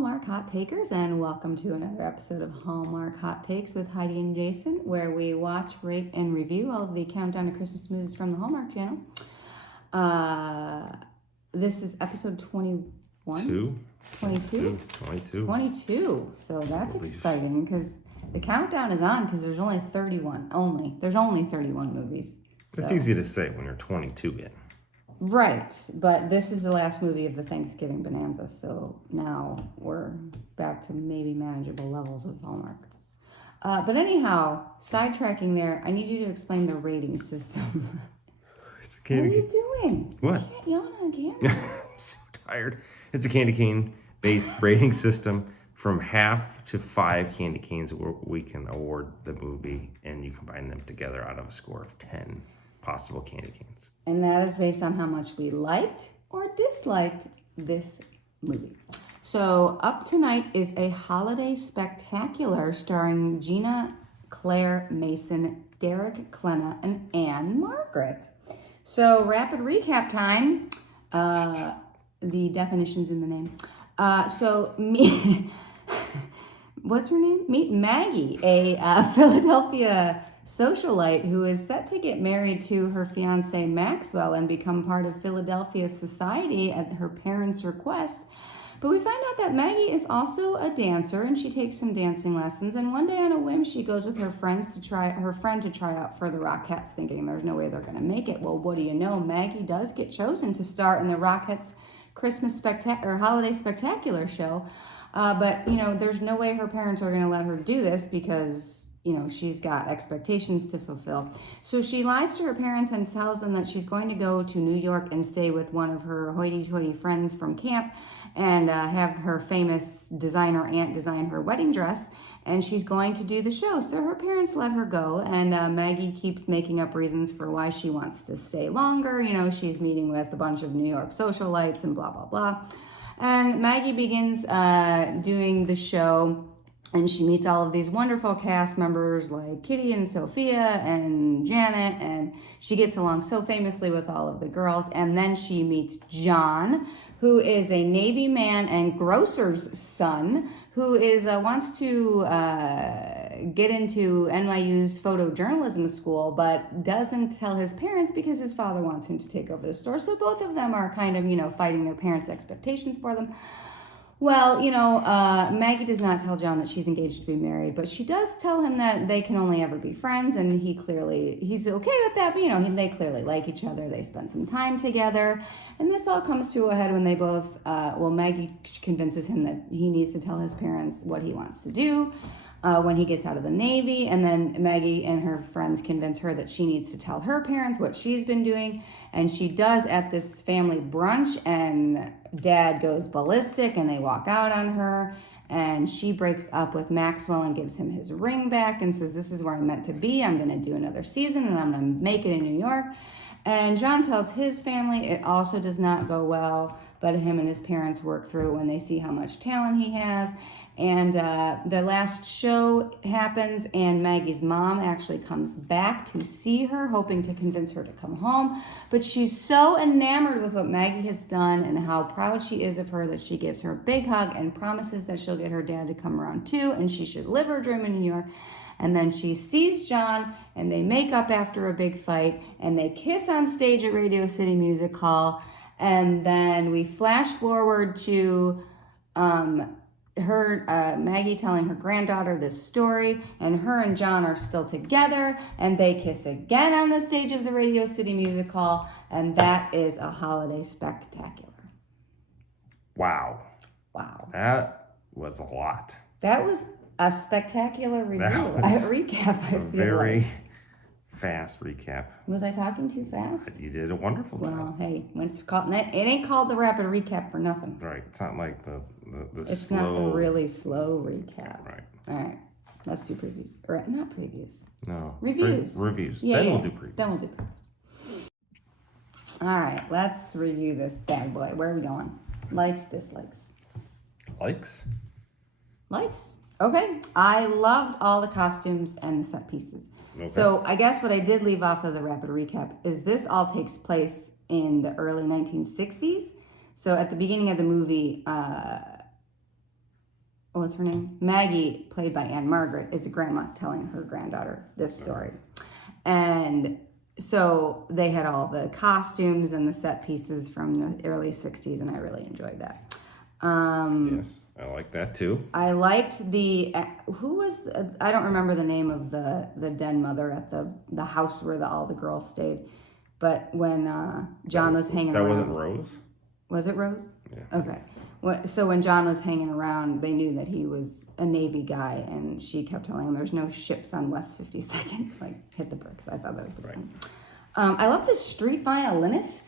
Hallmark Hot Takers, and welcome to another episode of Hallmark Hot Takes with Heidi and Jason, where we watch, rate, and review all of the countdown to Christmas movies from the Hallmark Channel. This is episode 21? 22? 22. So that's exciting because the countdown is on because there's only 31. There's only 31 movies. It's so. Easy to say when you're 22 in. Right, but this is the last movie of the Thanksgiving Bonanza, so now we're back to maybe manageable levels of Hallmark. But anyhow, sidetracking there, I need you to explain the rating system. What are you doing? What? You can't yawn on camera. I'm so tired. It's a candy cane based rating system from half to 5 candy canes where we can award the movie, and you combine them together out of a score of 10 possible candy canes. And that is based on how much we liked or disliked this movie. So up tonight is a holiday spectacular starring Ginna Claire Mason, Derek Klena, and Ann Margaret. So rapid recap time. The definitions in the name. What's her name? Meet Maggie, a Philadelphia socialite who is set to get married to her fiance Maxwell and become part of Philadelphia society at her parents' request. But we find out that Maggie is also a dancer and she takes some dancing lessons. And one day on a whim, she goes with her friend to try out for the Rockettes, thinking there's no way they're going to make it. Well, what do you know? Maggie does get chosen to star in the Rockettes' Christmas holiday spectacular show. But there's no way her parents are going to let her do this because she's got expectations to fulfill. So she lies to her parents and tells them that she's going to go to New York and stay with one of her hoity-toity friends from camp and have her famous designer aunt design her wedding dress. And she's going to do the show. So her parents let her go. And Maggie keeps making up reasons for why she wants to stay longer. She's meeting with a bunch of New York socialites and blah, blah, blah. And Maggie begins doing the show. And she meets all of these wonderful cast members like Kitty and Sophia and Janet. And she gets along so famously with all of the girls. And then she meets John, who is a Navy man and grocer's son, who wants to get into NYU's photojournalism school, but doesn't tell his parents because his father wants him to take over the store. So both of them are kind of, fighting their parents' expectations for them. Well, Maggie does not tell John that she's engaged to be married, but she does tell him that they can only ever be friends, and he's okay with that, but, they clearly like each other. They spend some time together, and this all comes to a head when they both, Maggie convinces him that he needs to tell his parents what he wants to do when he gets out of the Navy, and then Maggie and her friends convince her that she needs to tell her parents what she's been doing, and she does at this family brunch, and Dad goes ballistic and they walk out on her, and she breaks up with Maxwell and gives him his ring back and says, this is where I'm meant to be. I'm going to do another season and I'm going to make it in New York. And John tells his family it also does not go well, but him and his parents work through when they see how much talent he has. And the last show happens, and Maggie's mom actually comes back to see her, hoping to convince her to come home. But she's so enamored with what Maggie has done and how proud she is of her that she gives her a big hug and promises that she'll get her dad to come around too, and she should live her dream in New York. And then she sees John, and they make up after a big fight, and they kiss on stage at Radio City Music Hall. And then we flash forward to Maggie telling her granddaughter this story, and her and John are still together, and they kiss again on the stage of the Radio City Music Hall, and that is a holiday spectacular. Wow. That was a lot. That was a spectacular review. Recap, I feel very fast recap. Was I talking too fast? You did a wonderful job. Well, hey, when it's called, it ain't called the rapid recap for nothing. Right. It's not like the it's slow. Not the really slow recap. Right. All right. Let's do previews. Or not previews. No. Reviews. Reviews. Yeah, We'll do previews. Then we'll do previews. All right. Let's review this bad boy. Where are we going? Likes, dislikes. Likes? Okay. I loved all the costumes and the set pieces. Okay. So I guess what I did leave off of the rapid recap is this all takes place in the early 1960s. So at the beginning of the movie, what's her name? Maggie, played by Ann Margaret, is a grandma telling her granddaughter this story. And so they had all the costumes and the set pieces from the early 60s, and I really enjoyed that. Yes, I like that too. I liked I don't remember the name of the den mother at the house where all the girls stayed. But when John was hanging around. That wasn't Rose? Was it Rose? Yeah. Okay. So when John was hanging around, they knew that he was a Navy guy, and she kept telling him there's no ships on West 52nd. Like, hit the bricks. I thought that was pretty fun. I love the street violinist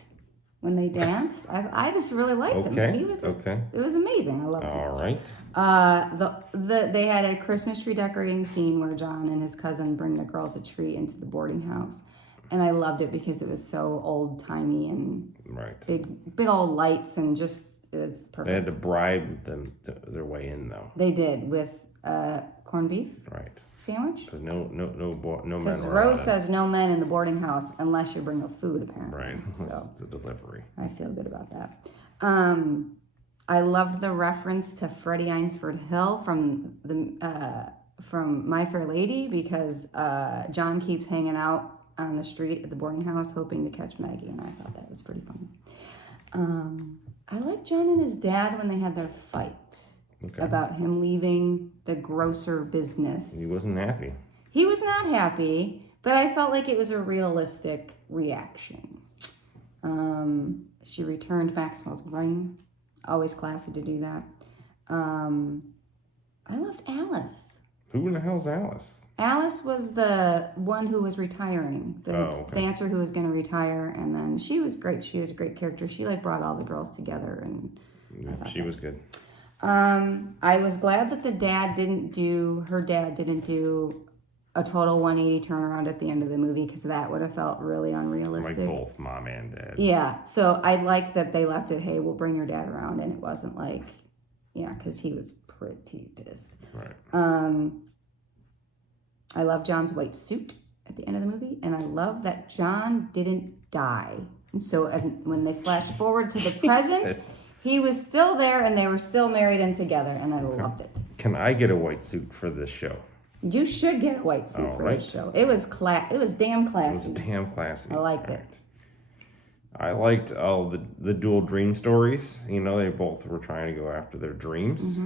when they danced. I just really liked him. He was it was amazing. I loved it. All right. They had a Christmas tree decorating scene where John and his cousin bring the girls a tree into the boarding house. And I loved it because it was so old-timey and big old lights, and just, it was perfect. They had to bribe them their way in, though. They did, with corned beef sandwich. Because no men were Because Rose says no men in the boarding house unless you bring up food, apparently. Right, So it's a delivery. I feel good about that. I loved the reference to Freddie Einsford Hill from My Fair Lady, because John keeps hanging out on the street at the boarding house hoping to catch Maggie, and I thought that was pretty funny. I liked John and his dad when they had their fight about him leaving the grocer business. He wasn't happy. He was not happy, but I felt like it was a realistic reaction. She returned Maxwell's ring. Always classy to do that. I loved Alice. Who in the hell's Alice? Alice was the one who was retiring, the dancer who was going to retire, and then she was great. She was a great character. She brought all the girls together, and she was good. I was glad that her dad didn't do a total 180 turnaround at the end of the movie, because that would have felt really unrealistic. Like both mom and dad. Yeah, so I like that they left it, hey, we'll bring your dad around, and it wasn't like, because he was pretty pissed. Right. I love John's white suit at the end of the movie, and I love that John didn't die. And so when they flash forward to the present, he was still there, and they were still married and together, and I loved it. Can I get a white suit for this show? You should get a white suit for this show. It was It was damn classy. It was damn classy. I liked it. I liked all the dual dream stories. They both were trying to go after their dreams.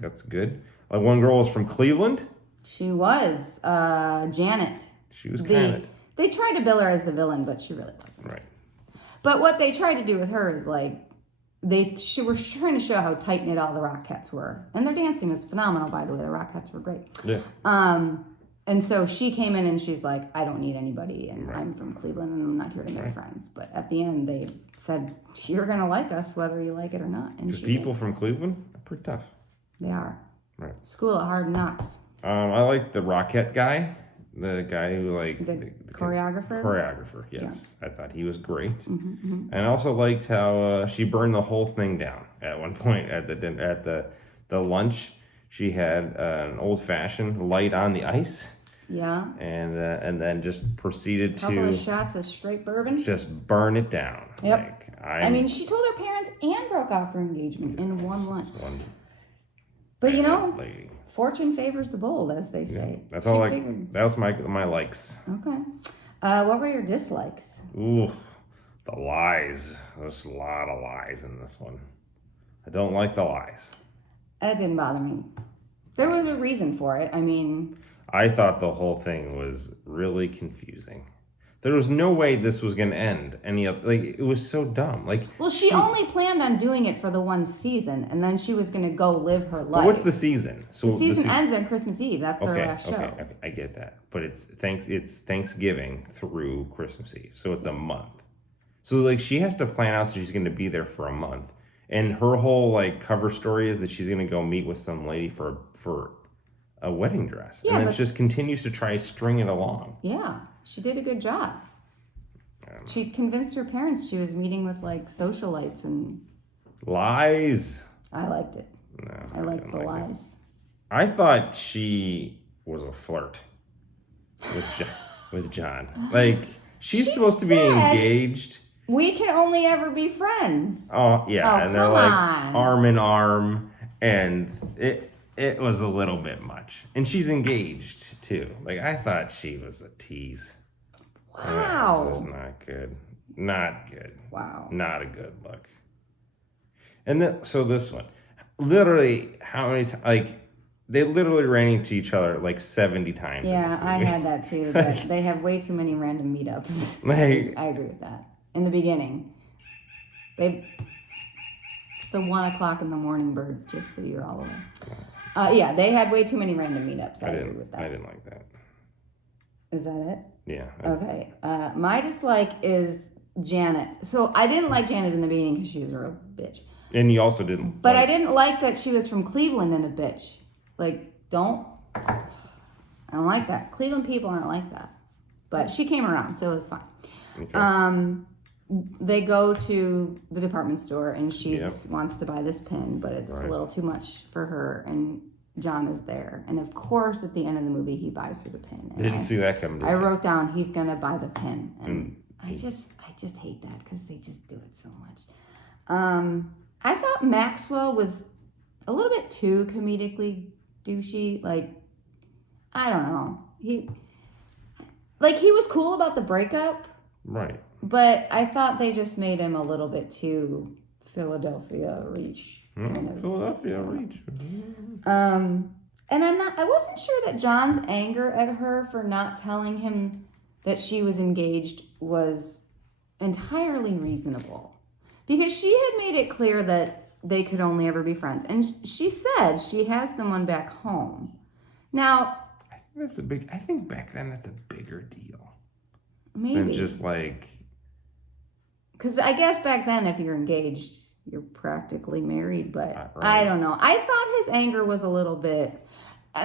That's good. Like, one girl was from Cleveland. She was Janet. She was kind of. They tried to bill her as the villain, but she really wasn't. Right. But what they tried to do with her is she were trying to show how tight knit all the Rockettes were, and their dancing was phenomenal. By the way, the Rockettes were great. Yeah. And so she came in and she's like, I don't need anybody, and I'm from Cleveland, and I'm not here to make friends. But at the end, they said, you're gonna like us whether you like it or not. And people from Cleveland are pretty tough. They are. Right. School of Hard Knocks. I like the Rockette guy, the guy who the choreographer. Choreographer, yes, yeah. I thought he was great, and I also liked how she burned the whole thing down at one point at the lunch. She had an old fashioned light on the ice. Yeah. And then just proceeded to. A couple of shots of straight bourbon. Just burn it down. Yep. I mean, she told her parents and broke off her engagement in one lunch. But lady. Fortune favors the bold, as they say. Yeah, that's all. That was my likes. Okay. What were your dislikes? Ooh, the lies. There's a lot of lies in this one. I don't like the lies. That didn't bother me. There was a reason for it. I mean, I thought the whole thing was really confusing. There was no way this was going to end. It was so dumb. Well, she only planned on doing it for the one season, and then she was going to go live her life. But what's the season? So the season ends on Christmas Eve. That's their last show. Okay, I get that. But it's Thanksgiving through Christmas Eve, so it's a month. So she has to plan out so she's going to be there for a month, and her whole cover story is that she's going to go meet with some lady for a wedding dress, and then just continues to try to string it along. Yeah. She did a good job. She convinced her parents she was meeting with socialites and lies. I liked it. No, I liked the lies. I thought she was a flirt with John. She's supposed to be engaged. We can only ever be friends. Oh yeah, and they're arm in arm. And it was a little bit much. And she's engaged too. Like, I thought she was a tease. Wow. This is not good. Not good. Wow. Not a good look. And then, so this one, literally, how many times, like, they literally ran into each other like 70 times. Yeah, I had that too. But they have way too many random meetups. Like, I agree with that. In the beginning, it's the 1 o'clock in the morning bird, just so you're all aware. Yeah, they had way too many random meetups. I agree with that. I didn't like that. Is that it? Yeah. Okay. My dislike is Janet. So I didn't like Janet in the beginning because she was a real bitch. And you also didn't. But I didn't like that she was from Cleveland and a bitch. Like, I don't like that. Cleveland people aren't like that. But she came around, so it was fine. Okay. They go to the department store and she wants to buy this pin, but it's a little too much for her. And John is there. And of course, at the end of the movie, he buys her the pin. And didn't see that coming. I wrote down, he's going to buy the pin. And I just hate that because they just do it so much. I thought Maxwell was a little bit too comedically douchey. Like, I don't know. He was cool about the breakup. Right. But I thought they just made him a little bit too Philadelphia reach. Philadelphia reach. And I wasn't sure that John's anger at her for not telling him that she was engaged was entirely reasonable. Because she had made it clear that they could only ever be friends. And she said she has someone back home. Now, I think back then that's a bigger deal. Maybe. Than just like... Because I guess back then if you're engaged, you're practically married. But I don't know. I thought his anger was a little bit...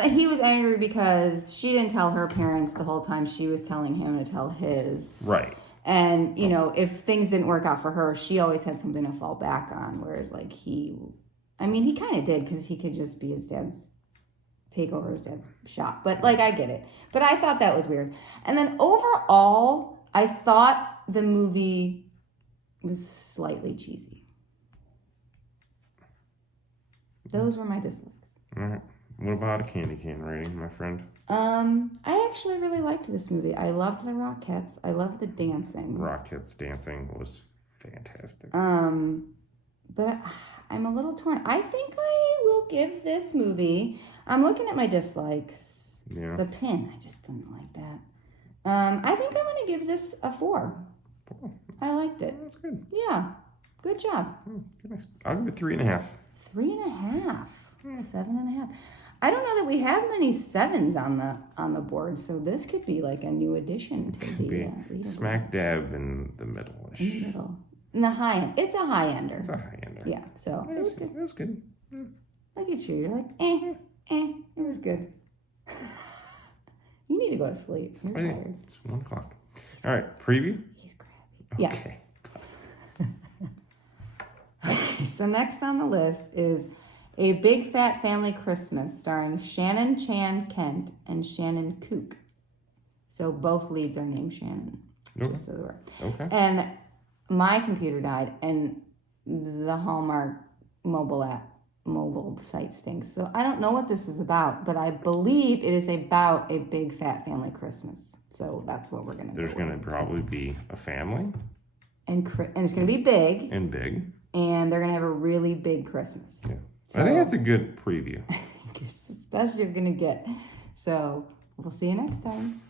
he was angry because she didn't tell her parents the whole time she was telling him to tell his. Right. And, if things didn't work out for her, she always had something to fall back on. Whereas, like, he kind of did because he could just be take over his dad's shop. But, like, I get it. But I thought that was weird. And then overall, I thought the movie was slightly cheesy. Those were my dislikes. All right. What about a candy cane rating, my friend? I actually really liked this movie. I loved the Rockettes. I loved the dancing. Rockettes dancing was fantastic. But I'm a little torn. I think I will give this movie... I'm looking at my dislikes. Yeah. The pin, I just didn't like that. I think I'm going to give this a 4. 4. I liked it. That's good. Yeah. Good job. Nice. I'll give it 3.5. 3.5. 7.5. I don't know that we have many 7s on the board, so this could be like a new addition to the leaderboard. Smack dab in the middle-ish. In the middle. In the high end. It's a high-ender. It's a high-ender. Yeah, so it was good. It was good. Look at you. You're like, it was good. You need to go to sleep. You're tired. It's 1 o'clock. All right, preview? He's crabby. Okay. So next on the list is A Big Fat Family Christmas, starring Shannon Chan Kent and Shannon Kook. So both leads are named Shannon. Okay. Just so they were. Okay. And my computer died, and the Hallmark mobile site stinks. So I don't know what this is about, but I believe it is about a big fat family Christmas. So that's what we're going to do. There's going to probably be a family. And it's going to be big. And big. And they're going to have a really big Christmas. Yeah. So, I think that's a good preview. It's the best you're going to get. So we'll see you next time.